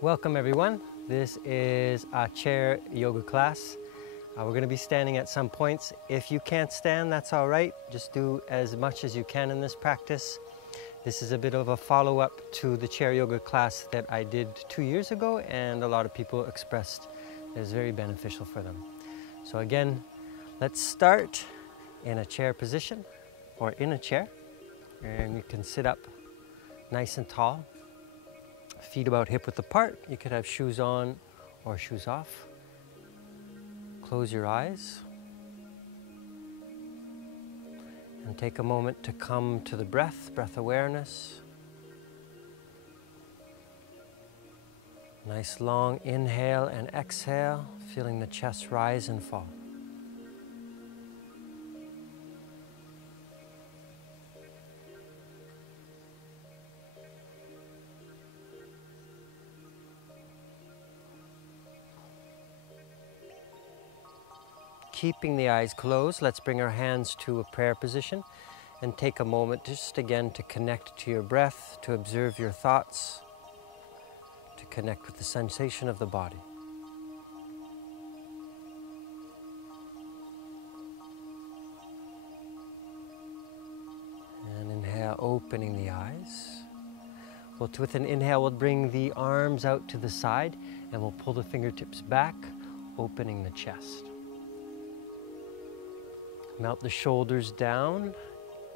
Welcome everyone. This is a chair yoga class. We're going to be standing at some points. If you can't stand, that's all right. Just do as much as you can in this practice. This is a bit of a follow-up to the chair yoga class that I did 2 years ago, and a lot of people expressed that it's very beneficial for them. So again, let's start in a chair position or in a chair, and you can sit up nice and tall. Feet about hip width apart. You could have shoes on or shoes off. Close your eyes and take a moment to come to the breath awareness. Nice long inhale and exhale, feeling the chest rise and fall. Keeping the eyes closed, let's bring our hands to a prayer position and take a moment just again to connect to your breath, to observe your thoughts, to connect with the sensation of the body. And inhale, opening the eyes. With an inhale, we'll bring the arms out to the side and we'll pull the fingertips back, opening the chest. Melt the shoulders down,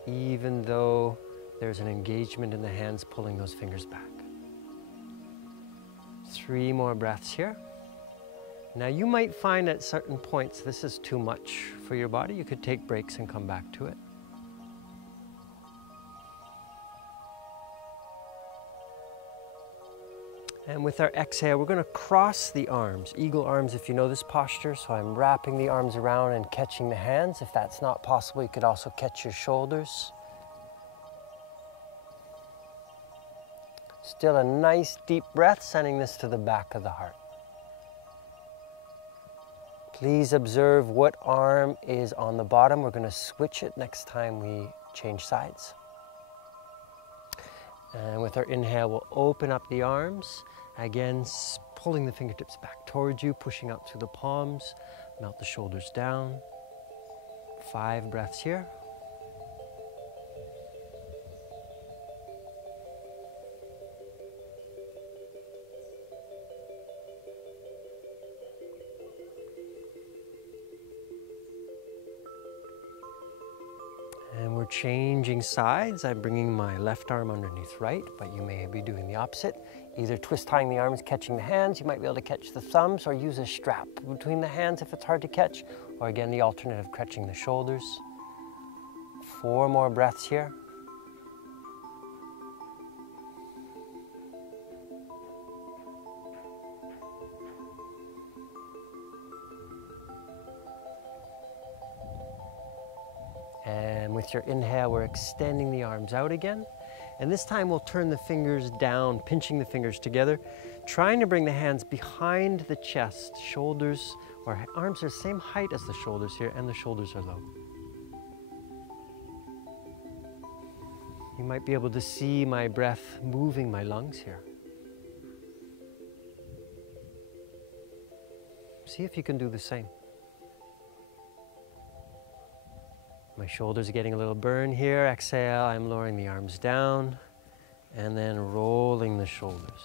even though there's an engagement in the hands pulling those fingers back. 3 more breaths here. Now you might find at certain points this is too much for your body. You could take breaks and come back to it. And with our exhale, we're going to cross the arms, eagle arms if you know this posture. So I'm wrapping the arms around and catching the hands. If that's not possible, you could also catch your shoulders. Still a nice deep breath, sending this to the back of the heart. Please observe what arm is on the bottom. We're going to switch it next time we change sides. And with our inhale, we'll open up the arms. Again, pulling the fingertips back towards you, pushing up through the palms. Melt the shoulders down. 5 breaths here. And we're changing sides. I'm bringing my left arm underneath right, but you may be doing the opposite. Either twist tying the arms, catching the hands. You might be able to catch the thumbs or use a strap between the hands if it's hard to catch. Or again, the alternative, catching the shoulders. 4 more breaths here. And with your inhale, we're extending the arms out again. And this time we'll turn the fingers down, pinching the fingers together, trying to bring the hands behind the chest. Shoulders or arms are the same height as the shoulders here, and the shoulders are low. You might be able to see my breath moving my lungs here. See if you can do the same. My shoulders are getting a little burn here. Exhale, I'm lowering the arms down and then rolling the shoulders.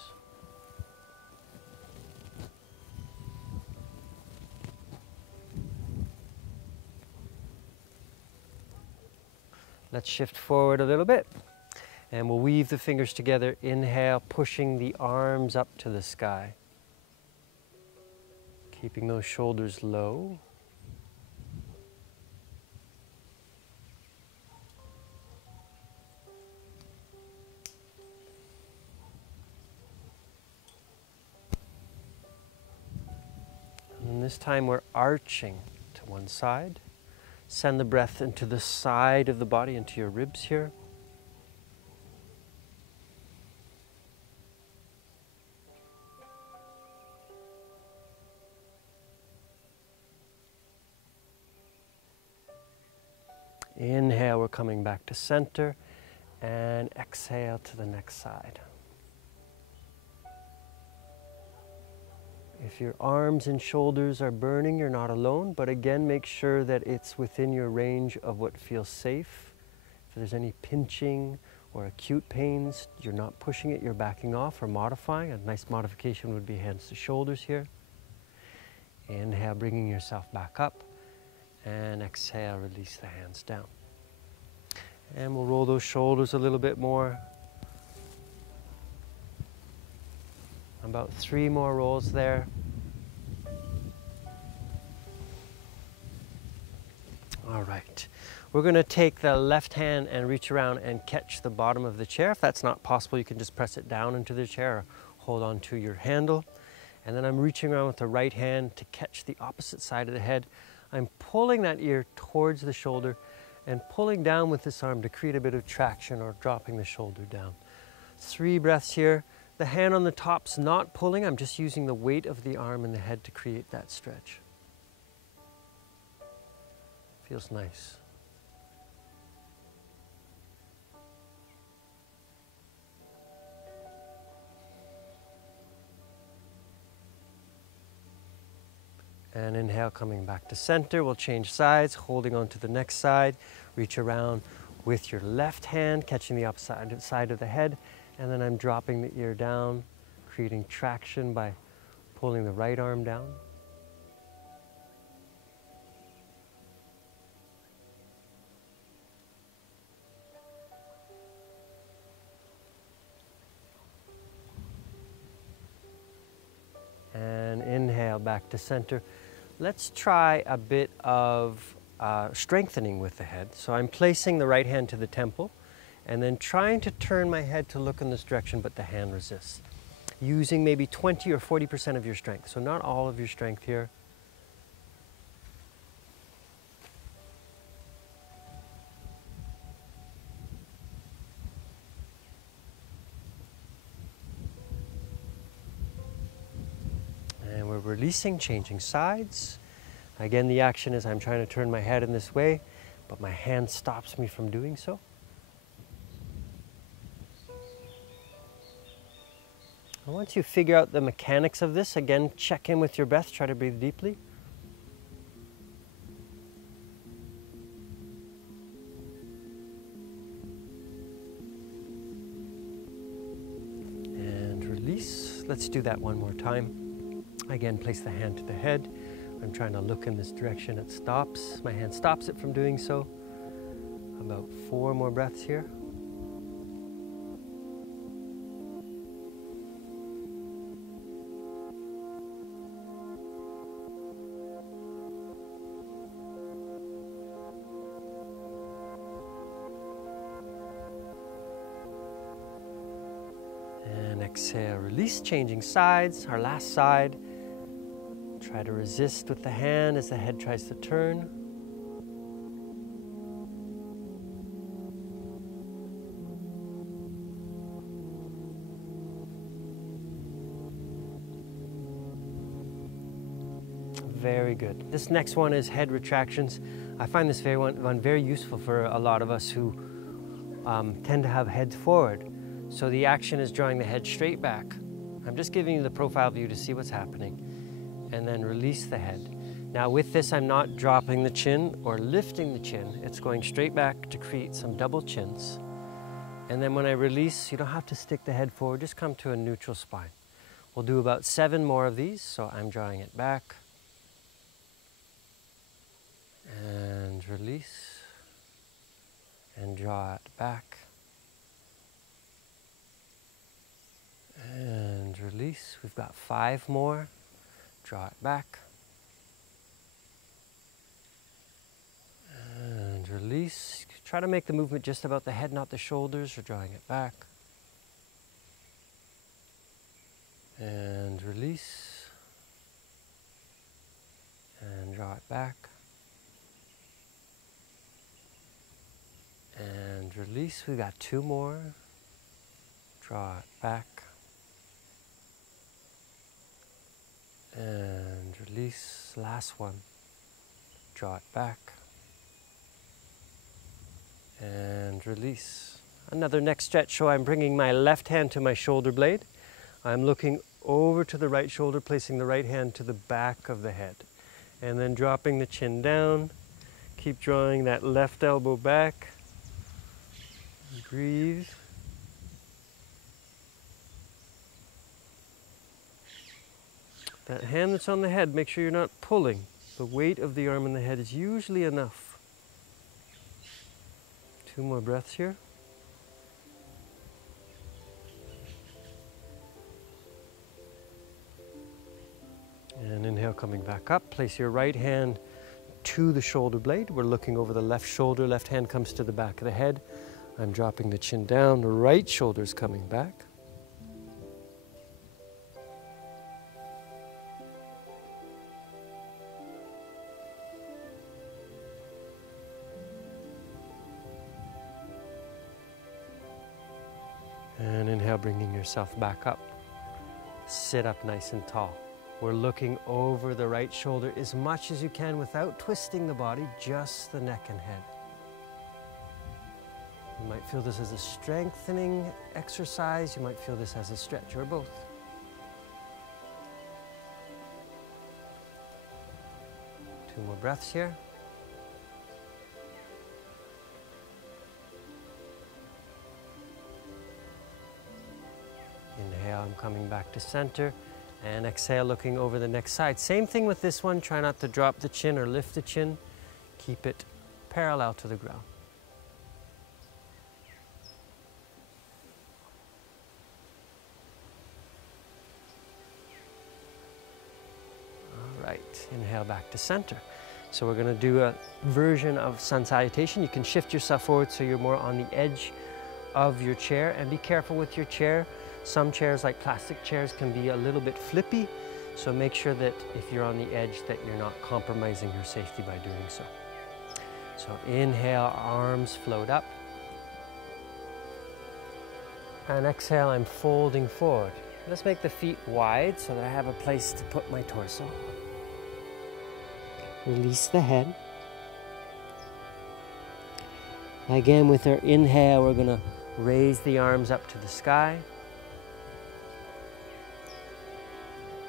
Let's shift forward a little bit and we'll weave the fingers together. Inhale, pushing the arms up to the sky. Keeping those shoulders low. And this time we're arching to one side. Send the breath into the side of the body, into your ribs here. Inhale, we're coming back to center, and exhale to the next side. If your arms and shoulders are burning, you're not alone, but again, make sure that it's within your range of what feels safe. If there's any pinching or acute pains, you're not pushing it, you're backing off or modifying. A nice modification would be hands to shoulders here. Inhale, bringing yourself back up, and exhale, release the hands down. And we'll roll those shoulders a little bit more. About 3 more rolls there. All right. We're going to take the left hand and reach around and catch the bottom of the chair. If that's not possible, you can just press it down into the chair or hold on to your handle. And then I'm reaching around with the right hand to catch the opposite side of the head. I'm pulling that ear towards the shoulder and pulling down with this arm to create a bit of traction or dropping the shoulder down. 3 breaths here. The hand on the top's not pulling. I'm just using the weight of the arm and the head to create that stretch. Feels nice. And inhale, coming back to center. We'll change sides, holding on to the next side. Reach around with your left hand, catching the opposite side of the head. And then I'm dropping the ear down, creating traction by pulling the right arm down. And inhale, back to center. Let's try a bit of strengthening with the head. So I'm placing the right hand to the temple and then trying to turn my head to look in this direction, but the hand resists. Using maybe 20 or 40% of your strength. So not all of your strength here. And we're releasing, changing sides. Again, the action is I'm trying to turn my head in this way, but my hand stops me from doing so. And once you figure out the mechanics of this, again, check in with your breath, try to breathe deeply. And release. Let's do that one more time. Again, place the hand to the head. I'm trying to look in this direction. It stops. My hand stops it from doing so. About 4 more breaths here. And exhale, release, changing sides. Our last side. Try to resist with the hand as the head tries to turn. Very good. This next one is head retractions. I find this one very useful for a lot of us who tend to have heads forward. So the action is drawing the head straight back. I'm just giving you the profile view to see what's happening. And then release the head. Now with this, I'm not dropping the chin or lifting the chin. It's going straight back to create some double chins. And then when I release, you don't have to stick the head forward, just come to a neutral spine. We'll do about 7 more of these, so I'm drawing it back. And release. And draw it back. And release. We've got 5 more. Draw it back. And release. Try to make the movement just about the head, not the shoulders, or drawing it back. And release. And draw it back. And release. We got 2 more. Draw it back. And release. Last one. Draw it back. And release. Another neck stretch. So I'm bringing my left hand to my shoulder blade. I'm looking over to the right shoulder, placing the right hand to the back of the head. And then dropping the chin down. Keep drawing that left elbow back. Breathe. That hand that's on the head, make sure you're not pulling. The weight of the arm and the head is usually enough. 2 more breaths here. And inhale, coming back up. Place your right hand to the shoulder blade. We're looking over the left shoulder. Left hand comes to the back of the head. I'm dropping the chin down. The right shoulder's coming back. And inhale, bringing yourself back up. Sit up nice and tall. We're looking over the right shoulder as much as you can without twisting the body, just the neck and head. You might feel this as a strengthening exercise. You might feel this as a stretch, or both. Two more breaths here. Inhale, I'm coming back to center. And exhale, looking over the next side. Same thing with this one. Try not to drop the chin or lift the chin. Keep it parallel to the ground. All right, inhale back to center. So we're going to do a version of Sun Salutation. You can shift yourself forward so you're more on the edge of your chair, and be careful with your chair. Some chairs, like plastic chairs, can be a little bit flippy, so make sure that if you're on the edge that you're not compromising your safety by doing so. So inhale, arms float up. And exhale, I'm folding forward. Let's make the feet wide so that I have a place to put my torso. Release the head. Again, with our inhale, we're going to raise the arms up to the sky.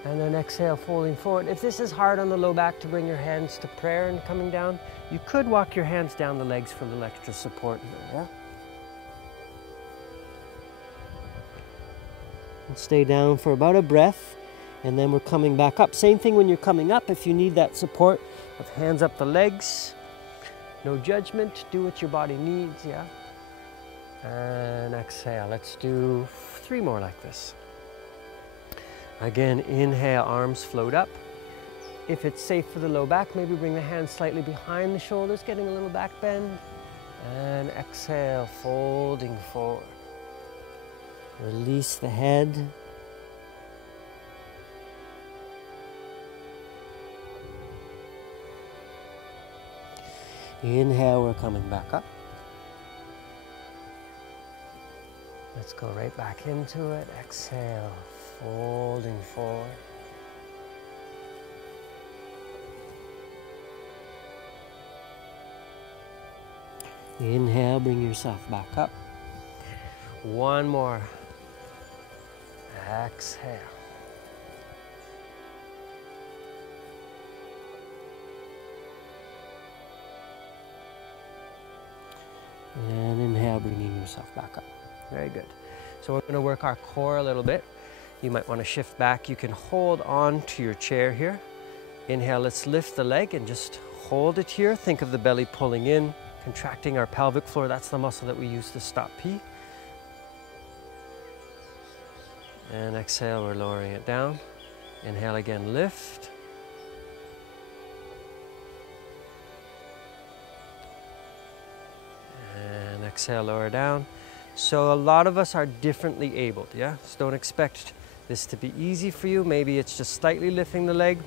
And then exhale, folding forward. If this is hard on the low back to bring your hands to prayer and coming down, you could walk your hands down the legs for a little extra support here, yeah? And stay down for about a breath, and then we're coming back up. Same thing when you're coming up. If you need that support of hands up the legs, no judgment, do what your body needs, yeah? And exhale. Let's do 3 more like this. Again, inhale, arms float up. If it's safe for the low back, maybe bring the hands slightly behind the shoulders, getting a little back bend. And exhale, folding forward. Release the head. Inhale, we're coming back up. Let's go right back into it. Exhale, folding forward. Inhale, bring yourself back up. 1 more. Exhale. And inhale, bringing yourself back up. Very good. So we're going to work our core a little bit. You might want to shift back. You can hold on to your chair here. Inhale, let's lift the leg and just hold it here. Think of the belly pulling in, contracting our pelvic floor. That's the muscle that we use to stop pee. And exhale, we're lowering it down. Inhale again, lift. And exhale, lower down. So a lot of us are differently abled, yeah? So don't expect this to be easy for you. Maybe it's just slightly lifting the leg.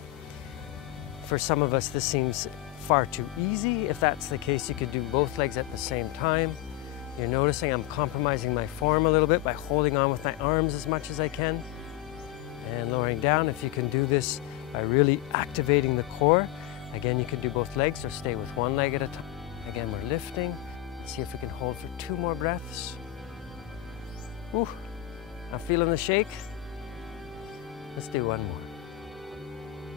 For some of us, this seems far too easy. If that's the case, you could do both legs at the same time. You're noticing I'm compromising my form a little bit by holding on with my arms as much as I can. And lowering down. If you can do this by really activating the core, again, you can do both legs or stay with one leg at a time. Again, we're lifting. Let's see if we can hold for 2 more breaths. Ooh, I'm feeling the shake. Let's do one more.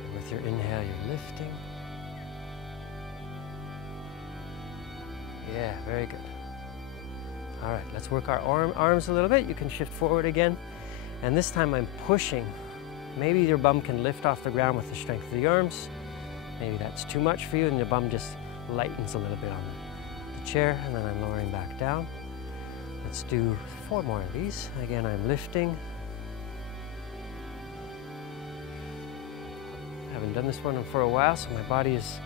And with your inhale, you're lifting. Yeah, very good. All right, let's work our arms a little bit. You can shift forward again. And this time I'm pushing. Maybe your bum can lift off the ground with the strength of the arms. Maybe that's too much for you and your bum just lightens a little bit on the chair, and then I'm lowering back down. Let's do 4 more of these. Again, I'm lifting. I haven't done this one for a while, so my body is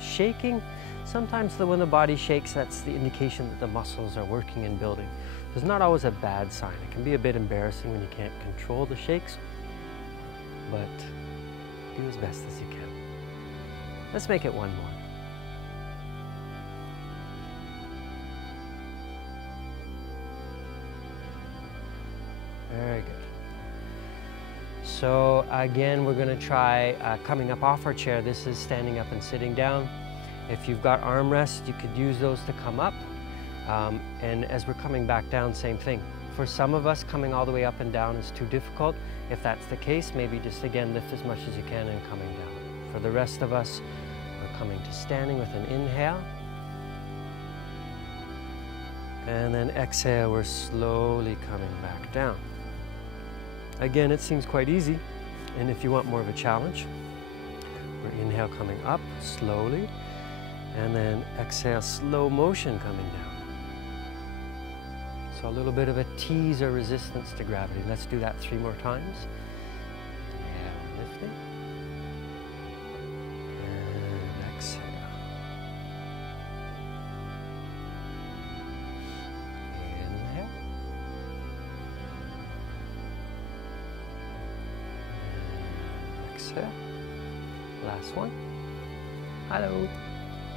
shaking. Sometimes when the body shakes, that's the indication that the muscles are working and building. It's not always a bad sign. It can be a bit embarrassing when you can't control the shakes, but do as best as you can. Let's make it 1 more. Very good. So again, we're going to try coming up off our chair. This is standing up and sitting down. If you've got armrests, you could use those to come up. And as we're coming back down, same thing. For some of us, coming all the way up and down is too difficult. If that's the case, maybe just again lift as much as you can and coming down. For the rest of us, we're coming to standing with an inhale. And then exhale, we're slowly coming back down. Again, it seems quite easy. And if you want more of a challenge, we're inhale coming up slowly. And then exhale, slow motion coming down. So a little bit of a tease or resistance to gravity. Let's do that 3 more times. Yeah, we're lifting. And exhale. Inhale. And exhale. Last one. Hello.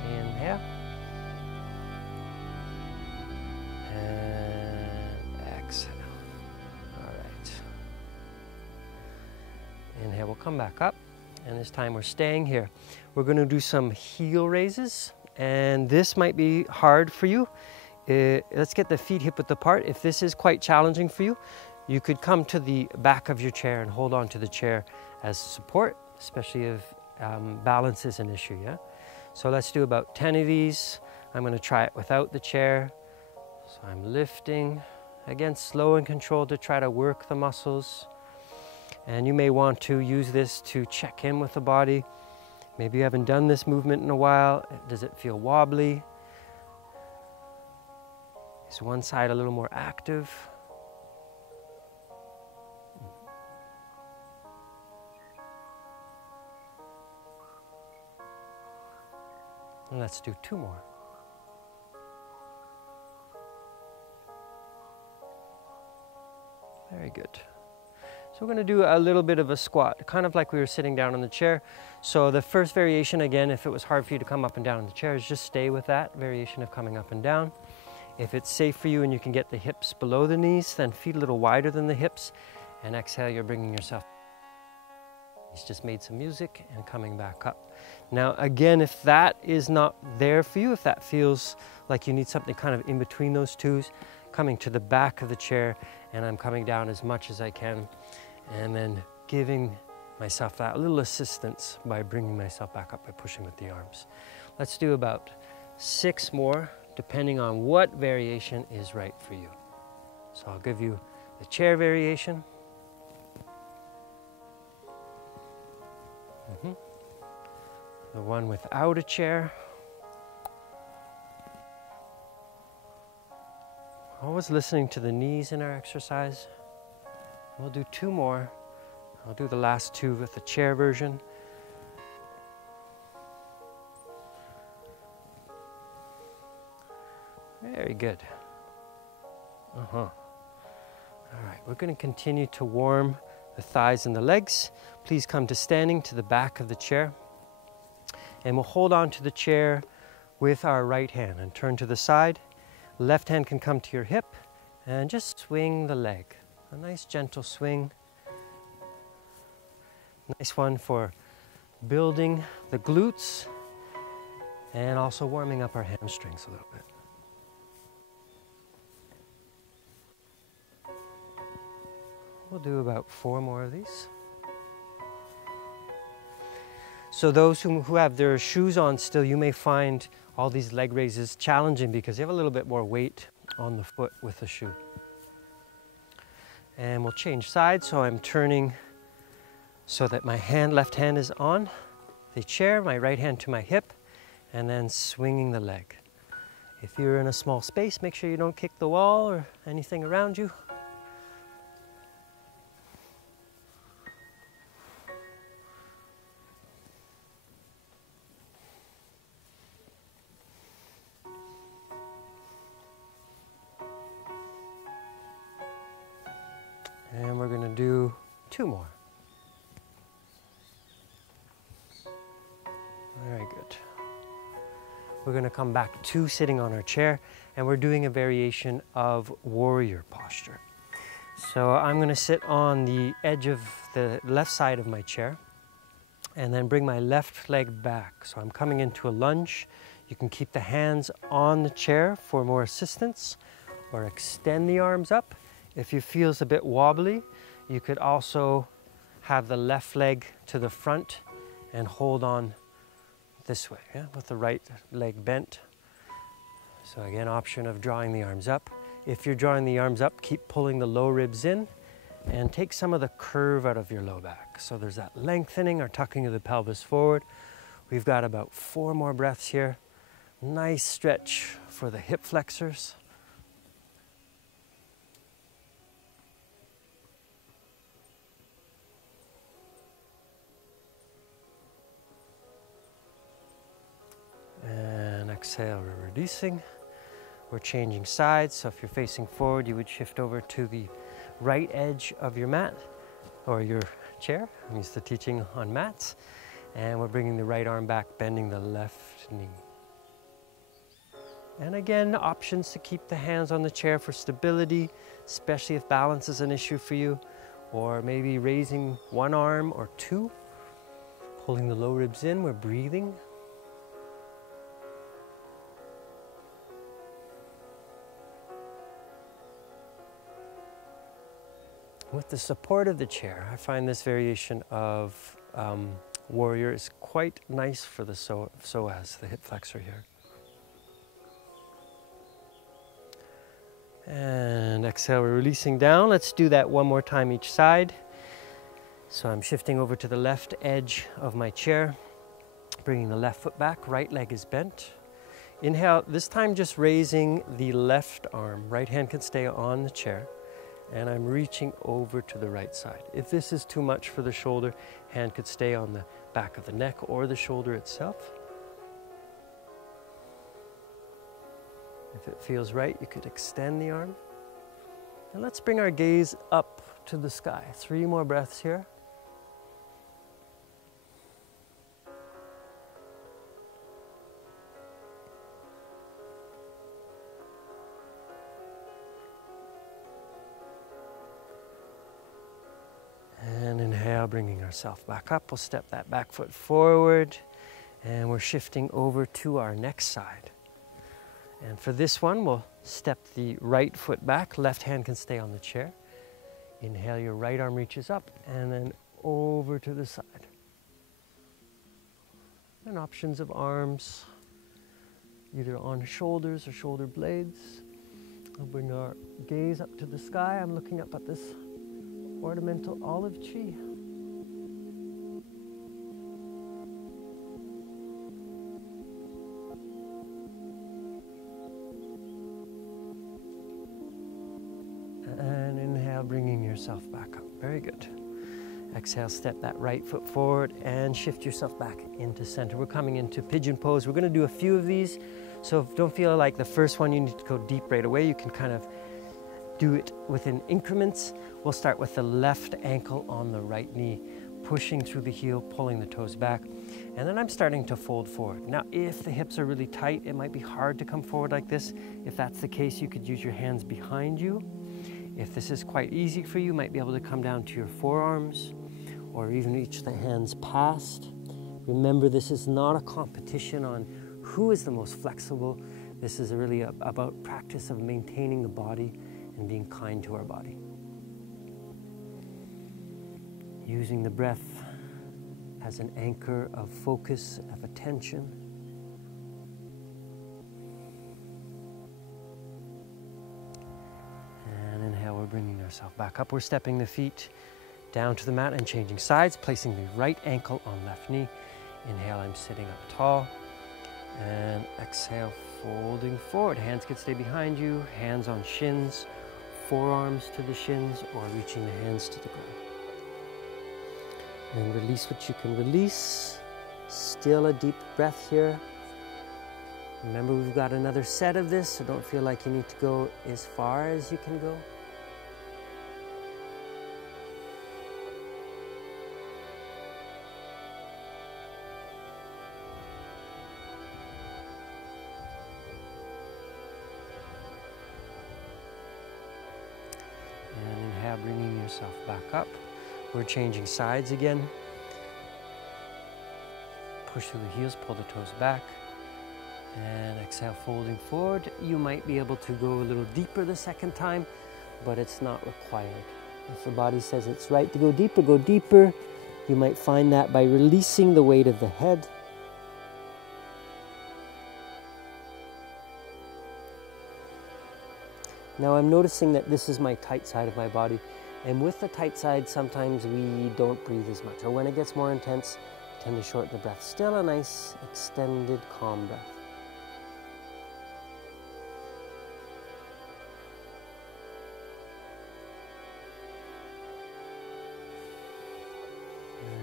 Inhale. And exhale. All right. Inhale, we'll come back up. And this time we're staying here. We're going to do some heel raises. And this might be hard for you. Let's get the feet hip width apart. If this is quite challenging for you, you could come to the back of your chair and hold on to the chair as support, especially if balance is an issue, yeah? So let's do about 10 of these. I'm going to try it without the chair. So I'm lifting, again, slow and controlled to try to work the muscles. And you may want to use this to check in with the body. Maybe you haven't done this movement in a while. Does it feel wobbly? Is one side a little more active? And let's do 2 more. Very good. So we're going to do a little bit of a squat, kind of like we were sitting down on the chair. So the first variation, again, if it was hard for you to come up and down in the chair, is just stay with that variation of coming up and down. If it's safe for you and you can get the hips below the knees, then feet a little wider than the hips. And exhale, you're bringing yourself. He's just made some music and coming back up. Now, again, if that is not there for you, if that feels like you need something kind of in between those twos, coming to the back of the chair, and I'm coming down as much as I can, and then giving myself that little assistance by bringing myself back up by pushing with the arms. Let's do about 6 more, depending on what variation is right for you. So I'll give you the chair variation. The one without a chair. Always listening to the knees in our exercise. We'll do 2 more. I'll do the last 2 with the chair version. Very good. All right, we're going to continue to warm the thighs and the legs. Please come to standing to the back of the chair. And we'll hold on to the chair with our right hand and turn to the side. Left hand can come to your hip and just swing the leg. A nice gentle swing. Nice one for building the glutes and also warming up our hamstrings a little bit. We'll do about 4 more of these. So those who have their shoes on still, you may find all these leg raises challenging because you have a little bit more weight on the foot with the shoe. And we'll change sides, so I'm turning so that my left hand is on the chair, my right hand to my hip, and then swinging the leg. If you're in a small space, make sure you don't kick the wall or anything around you. And we're going to do 2 more. Very good. We're going to come back to sitting on our chair, and we're doing a variation of warrior posture. So I'm going to sit on the edge of the left side of my chair and then bring my left leg back. So I'm coming into a lunge. You can keep the hands on the chair for more assistance or extend the arms up. If it feels a bit wobbly, you could also have the left leg to the front and hold on this way, yeah, with the right leg bent. So again, option of drawing the arms up. If you're drawing the arms up, keep pulling the low ribs in and take some of the curve out of your low back. So there's that lengthening or tucking of the pelvis forward. We've got about 4 more breaths here. Nice stretch for the hip flexors. And exhale, we're releasing. We're changing sides, so if you're facing forward, you would shift over to the right edge of your mat or your chair. I'm used to teaching on mats. And we're bringing the right arm back, bending the left knee. And again, options to keep the hands on the chair for stability, especially if balance is an issue for you, or maybe raising 1 arm or 2, pulling the low ribs in, we're breathing. With the support of the chair, I find this variation of warrior is quite nice for the psoas, the hip flexor here. And exhale, we're releasing down. Let's do that 1 more time each side. So I'm shifting over to the left edge of my chair, bringing the left foot back, right leg is bent. Inhale, this time just raising the left arm. Right hand can stay on the chair. And I'm reaching over to the right side. If this is too much for the shoulder, hand could stay on the back of the neck or the shoulder itself. If it feels right, you could extend the arm. And let's bring our gaze up to the sky. 3 more breaths here. And inhale, bringing ourselves back up. We'll step that back foot forward, and we're shifting over to our next side. And for this one, we'll step the right foot back. Left hand can stay on the chair. Inhale, your right arm reaches up, and then over to the side. And options of arms, either on shoulders or shoulder blades. I'll bring our gaze up to the sky. I'm looking up at this ornamental olive tree. And inhale, bringing yourself back up. Very good. Exhale, step that right foot forward and shift yourself back into center. We're coming into Pigeon Pose. We're going to do a few of these. So don't feel like the first one you need to go deep right away. You can kind of do it within increments. We'll start with the left ankle on the right knee, pushing through the heel, pulling the toes back. And then I'm starting to fold forward. Now, if the hips are really tight, it might be hard to come forward like this. If that's the case, you could use your hands behind you. If this is quite easy for you, you might be able to come down to your forearms or even reach the hands past. Remember, this is not a competition on who is the most flexible. This is really about practice of maintaining the body and being kind to our body. Using the breath as an anchor of focus, of attention. And inhale, we're bringing ourselves back up. We're stepping the feet down to the mat and changing sides, placing the right ankle on left knee. Inhale, I'm sitting up tall. And exhale, folding forward. Hands can stay behind you, hands on shins, forearms to the shins, or reaching the hands to the ground. And release what you can release. Still a deep breath here. Remember, we've got another set of this, so don't feel like you need to go as far as you can go. And inhale, bringing yourself back up. We're changing sides again. Push through the heels, pull the toes back. And exhale, folding forward. You might be able to go a little deeper the second time, but it's not required. If the body says it's right to go deeper, go deeper. You might find that by releasing the weight of the head. Now I'm noticing that this is my tight side of my body, and with the tight side sometimes we don't breathe as much, or when it gets more intense, tend to shorten the breath. Still a nice extended calm breath.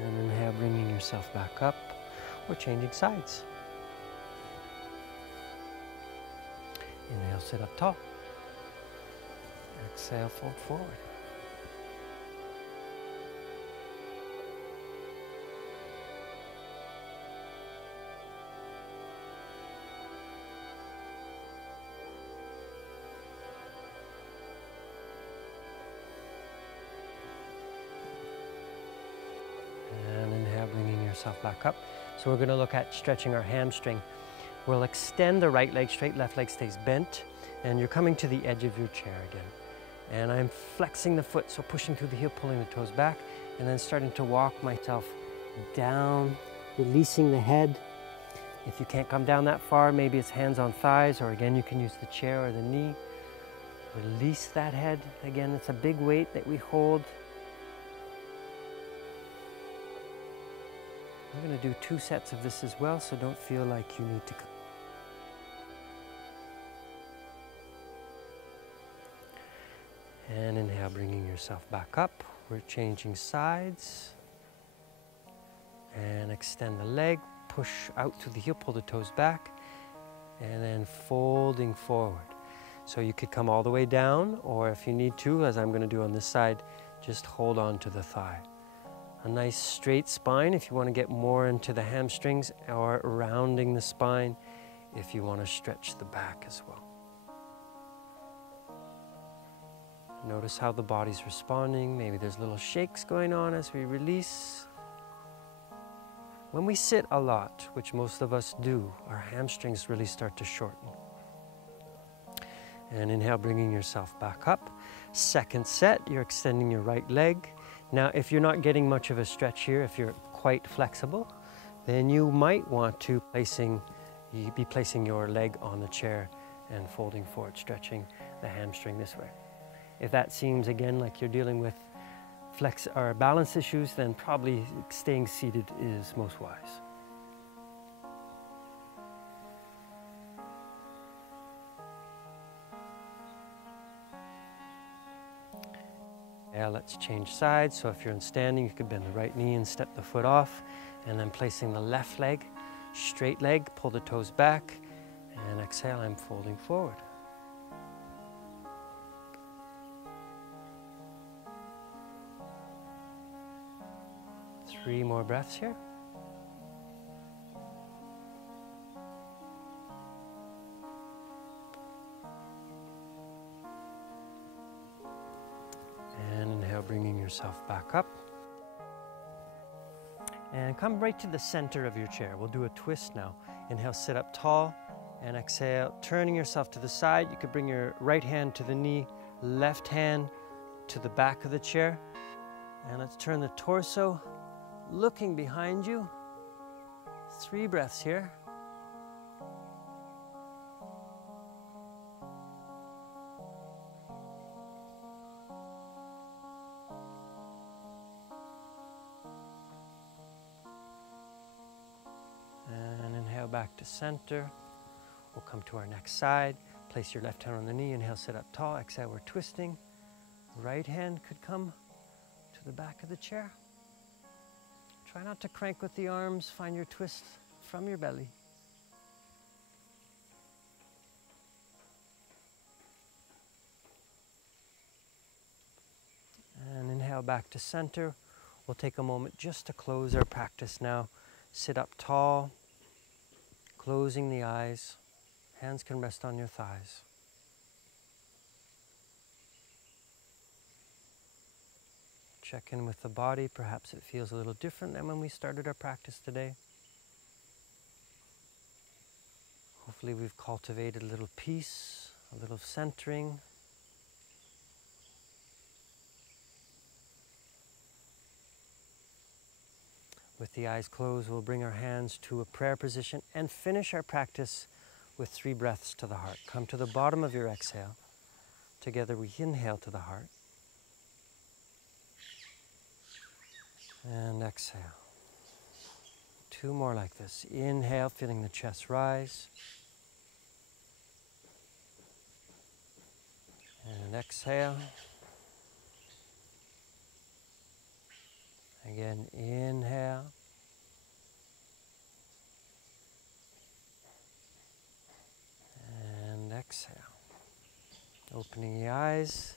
And inhale, bringing yourself back up. We're changing sides. Inhale, sit up tall. Exhale, fold forward. And inhale, bringing yourself back up. So we're going to look at stretching our hamstring. We'll extend the right leg straight, left leg stays bent, and you're coming to the edge of your chair again. And I'm flexing the foot, so pushing through the heel, pulling the toes back, and then starting to walk myself down, releasing the head. If you can't come down that far, maybe it's hands on thighs, or again, you can use the chair or the knee. Release that head. Again, it's a big weight that we hold. We're going to do 2 sets of this as well, so don't feel like you need to. And inhale, bringing yourself back up. We're changing sides. And extend the leg, push out through the heel, pull the toes back, and then folding forward. So you could come all the way down, or if you need to, as I'm going to do on this side, just hold on to the thigh. A nice straight spine if you want to get more into the hamstrings, or rounding the spine if you want to stretch the back as well. Notice how the body's responding. Maybe there's little shakes going on as we release. When we sit a lot, which most of us do, our hamstrings really start to shorten. And inhale, bringing yourself back up. Second set, you're extending your right leg. Now, if you're not getting much of a stretch here, if you're quite flexible, then you might want to be placing your leg on the chair and folding forward, stretching the hamstring this way. If that seems, again, like you're dealing with flex or balance issues, then probably staying seated is most wise. Yeah, let's change sides. So if you're in standing, you could bend the right knee and step the foot off, and then placing the left leg, straight leg, pull the toes back, and exhale, I'm folding forward. Three more breaths here. And inhale, bringing yourself back up. And come right to the center of your chair. We'll do a twist now. Inhale, sit up tall, and exhale, turning yourself to the side. You could bring your right hand to the knee, left hand to the back of the chair. And let's turn the torso, looking behind you. 3 breaths here. And inhale back to center. We'll come to our next side. Place your left hand on the knee. Inhale, sit up tall. Exhale, we're twisting. Right hand could come to the back of the chair. Try not to crank with the arms. Find your twist from your belly. And inhale back to center. We'll take a moment just to close our practice now. Sit up tall, closing the eyes. Hands can rest on your thighs. Check in with the body. Perhaps it feels a little different than when we started our practice today. Hopefully we've cultivated a little peace, a little centering. With the eyes closed, we'll bring our hands to a prayer position and finish our practice with 3 breaths to the heart. Come to the bottom of your exhale. Together we inhale to the heart. And exhale. 2 more like this. Inhale, feeling the chest rise. And exhale. Again, inhale. And exhale. Opening the eyes.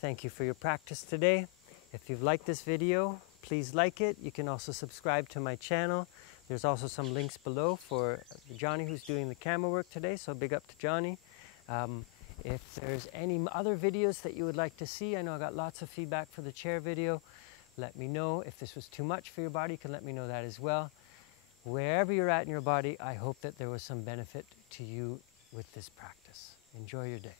Thank you for your practice today. If you've liked this video, please like it. You can also subscribe to my channel. There's also some links below for Johnny, who's doing the camera work today, so big up to Johnny. If there's any other videos that you would like to see, I know I got lots of feedback for the chair video. Let me know. If this was too much for your body, you can let me know that as well. Wherever you're at in your body, I hope that there was some benefit to you with this practice. Enjoy your day.